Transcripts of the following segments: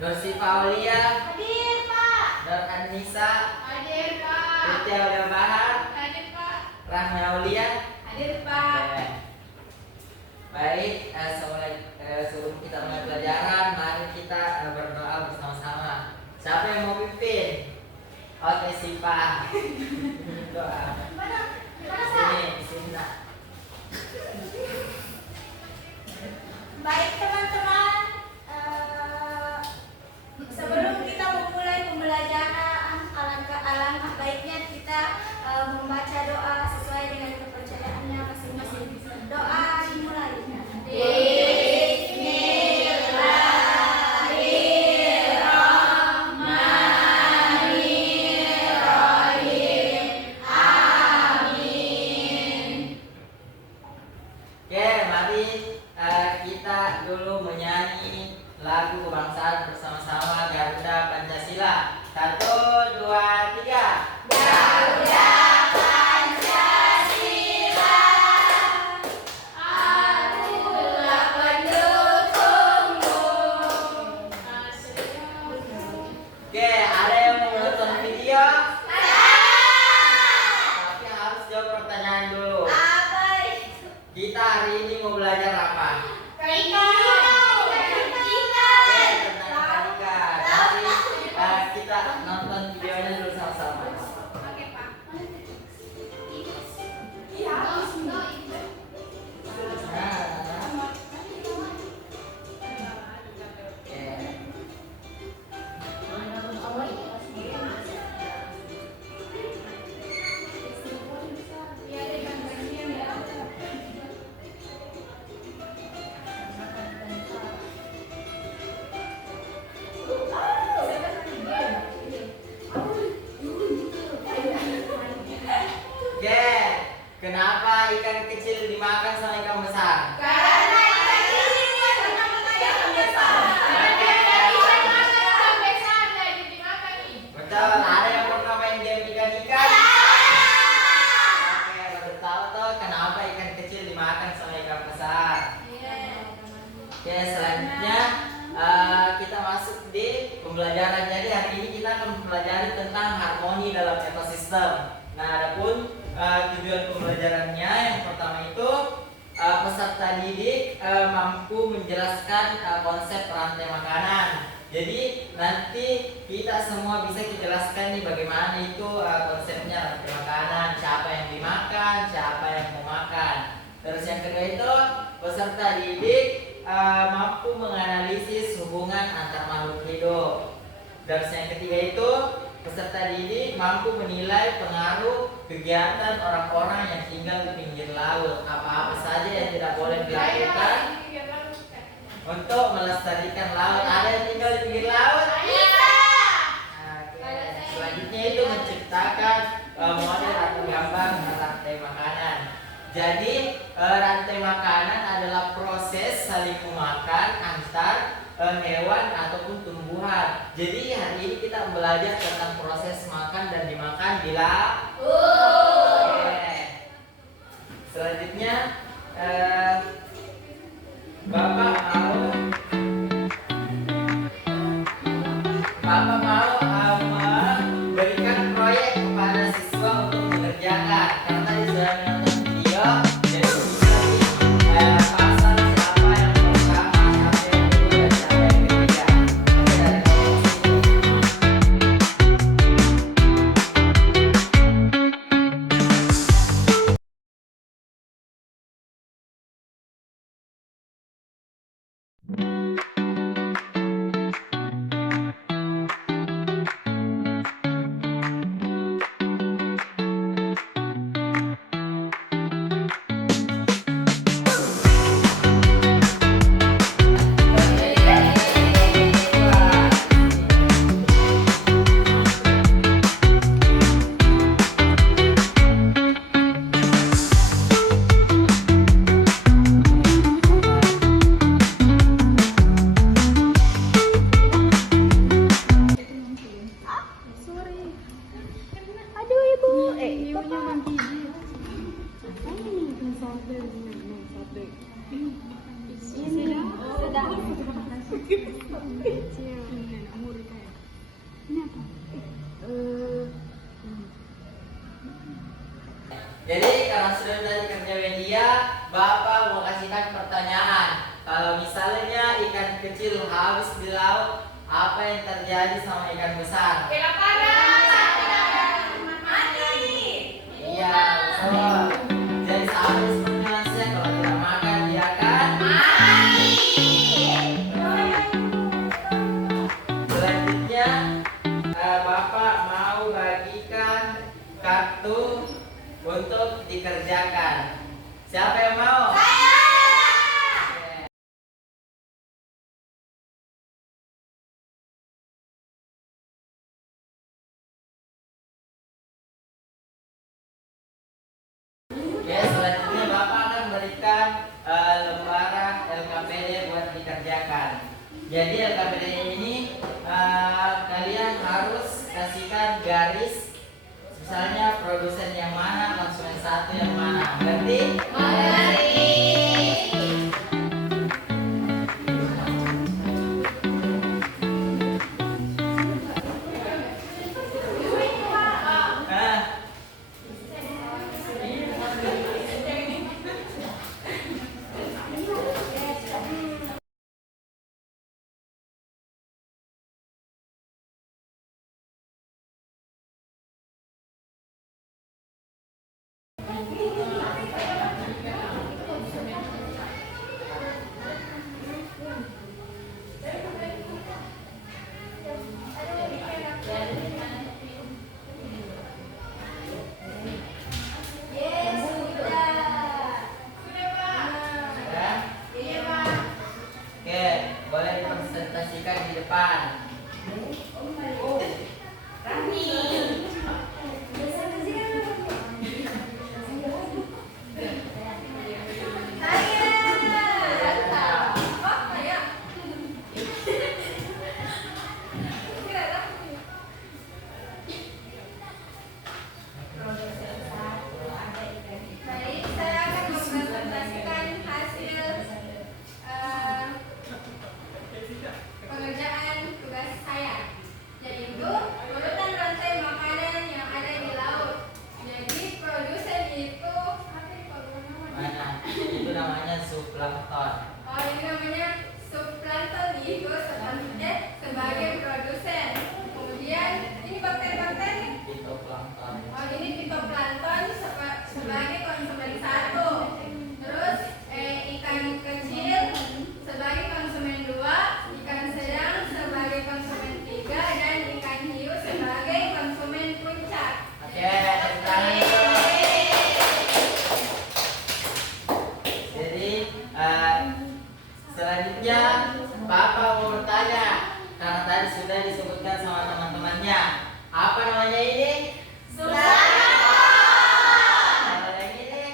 Rosi Paulia, Hadir, Pak. Nur Anissa, Hadir, Pak. Tia Aulia Bahar, Hadir, Pak. Rahma Aulia. Hadir, Pak. Oke. Baik, sebelum kita mulai pelajaran, mari kita berdoa bersama-sama. Siapa yang mau pimpin? Oke, si Pak. Doa. Mana? Di sini nak. Baik, teman-teman. Sebelum kita memulai pembelajaran, alangkah baiknya kita membaca doa sesuai dengan kepercayaannya masing-masing. Doa dimulai. Oke, mari kita dulu menyanyi lagu kebangsaan bersama-sama Garuda Pancasila. 1, 2, 3. Garuda Pancasila, akulah pendukungmu. Oke, ada yang mau nonton video? Tapi harus jawab pertanyaan dulu. Apa itu? Kita hari ini mau belajar apa? Oke, tentang ikan. Mari kita nonton videonya dulu sama-sama. Oke, Pak. Nah, oke. Oke, kenapa ikan kecil dimakan sama ikan besar? Karena ikan kecilnya pernah makan ikan besar. Betul, ada yang pernah main game ikan-ikan? Oke, baru tahu tuh kenapa ikan kecil dimakan sama ikan besar. Oke, selanjutnya kita masuk di pembelajaran. Jadi hari ini kita akan mempelajari tentang harmoni dalam ekosistem. Nah, adapun tujuan pembelajarannya yang pertama itu peserta didik mampu menjelaskan konsep rantai makanan. Jadi nanti kita semua bisa dijelaskan nih bagaimana itu konsepnya rantai makanan, siapa yang dimakan, siapa yang mau makan. Terus yang kedua itu peserta didik mampu menganalisis hubungan antar makhluk hidup. Terus yang ketiga itu peserta didik mampu menilai pengaruh kegiatan orang-orang yang tinggal di pinggir laut. Apa-apa saja yang tidak boleh dilakukan untuk melestarikan laut. Ada yang tinggal di pinggir laut? Oke. Selanjutnya itu menciptakan model atau gambar rantai makanan. Jadi rantai makanan adalah proses saling memakan antar hewan ataupun tumbuhan. Jadi hari ini kita belajar tentang proses makan dan dimakan di laut. Oke. Selanjutnya Bapak mau memberikan proyek kepada siswa untuk mengerjakan. Karena tadi sudah menonton video, jadi bisa pasal siapa yang pertama, siapa yang kedua, dan siapa yang ketiga. Oke, dari nomor 10. Ini sudah. ketiga, Bapak mau kasihkan pertanyaan. Kalau misalnya ikan kecil habis di laut, apa yang terjadi sama ikan besar? Kelaparan. Mati. Iya, betul. Jadi sama seperti manusia, kalau tidak makan dia akan Mati. Selanjutnya, Bapak mau bagikan kartu untuk dikerjakan. Siapa yang mau? Oke, selanjutnya Bapak akan berikan lembaran LKPD buat dikerjakan. Jadi LKPD ini kalian harus kasihkan garis, misalnya produsen yang mana, konsumen satu yang mana. Ngerti? Nah, oke, boleh dipresentasikan di depan. Baik, saya akan mempresentasikan hasil pengerjaan tugas saya, yaitu urutan rantai makanan yang ada di laut. Jadi produsen itu Mana? Itu namanya zooplankton. oh ini namanya zooplankton itu selanjutnya sebagai produsen. Kemudian ini bakteri-bakteri. Fitoplankton. Oh ini fitoplankton sebagai konsumen satu. Terus ikan kecil sebagai konsumen dua, ikan sedang sebagai konsumen tiga, dan ikan hiu sebagai konsumen puncak. Oke, tepuk tangan dulu. Jadi selanjutnya Bapak mau bertanya, karena tadi sudah disebutkan sama teman-temannya. Apa namanya ini? Kalau yang ini?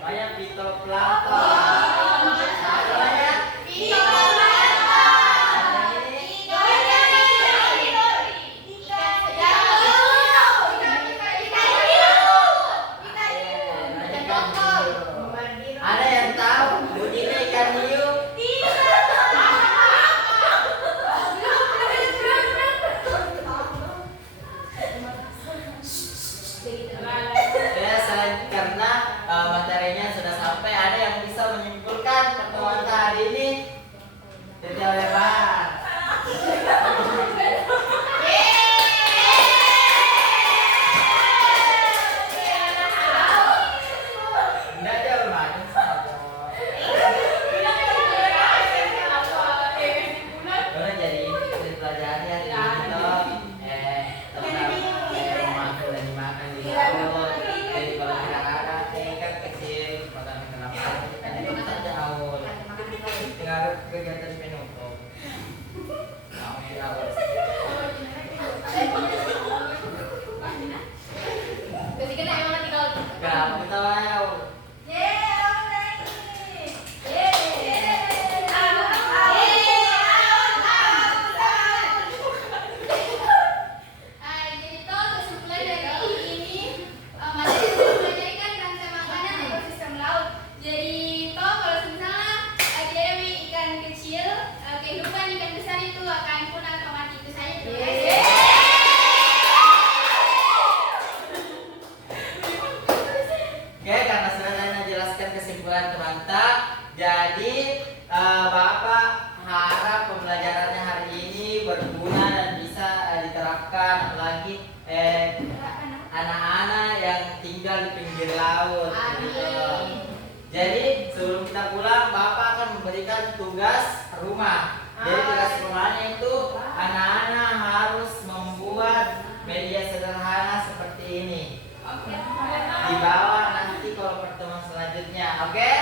Namanya fitoplankton. Namanya? Ada yang tahu bunyinya ikan hiu? Ya, karena materinya sudah sampai, ada yang bisa menyimpulkan pertemuan kita hari ini? Tidak oleh Pak. Tidak jauh macam saja. Karena jadi pelajari hari ini toh, tentang memakan dan dimakan di laut. Jadi kalau tidak ada ikan kecil, maka kenapa kan itu saja awal. Tinggal kegiatan penutup. Mau di awal. Gak kita tahu. Jadi toh kesimpulan dari ini materi yang saya pelajari kan rantai makanan ekosistem laut. Jadi toh kalau misalnya tidak ada ikan kecil membuat tugas rumah. Jadi tugas rumahnya itu anak-anak harus membuat media sederhana seperti ini. Di bawah nanti kalau pertemuan selanjutnya, oke?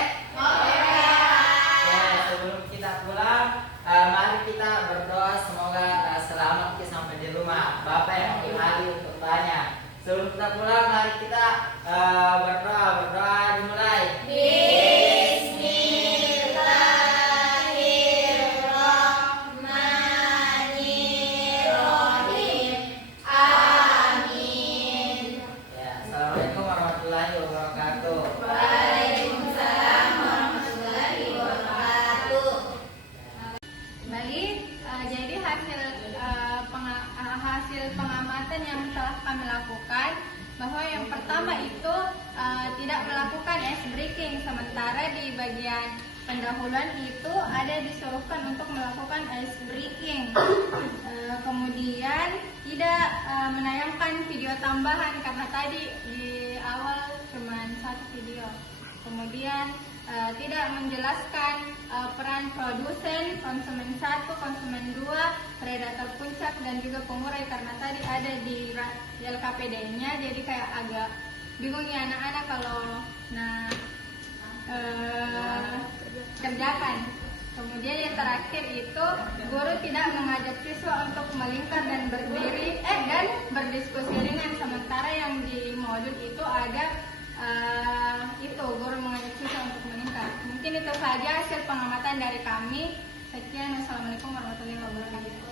Ya, sebelum kita pulang, mari kita berdoa semoga selamat sampai di rumah. Bapak yang mengalih untuk tanya. Sebelum kita pulang, mari kita berdoa dimulai. Ya, assalamualaikum warahmatullahi wabarakatuh. Baik, jadi hasil pengamatan yang telah kami lakukan bahwa yang pertama itu tidak melakukan ice breaking, sementara di bagian pendahuluan itu ada disuruhkan untuk melakukan ice breaking. Kemudian tidak menayangkan video tambahan karena tadi di awal cuma satu video. Kemudian tidak menjelaskan peran produsen, konsumen 1, konsumen 2, predator puncak dan juga pengurai karena tadi ada di LKPD-nya, jadi kayak agak bingung ya anak-anak kalau kerjakan. Kemudian yang terakhir itu guru tidak mengajak siswa untuk melingkar dan berdiri dan berdiskusi ringan, sementara yang di modul itu ada itu guru mengajak siswa untuk meningkat. Mungkin itu saja hasil pengamatan dari kami. Sekian, wassalamualaikum warahmatullahi wabarakatuh.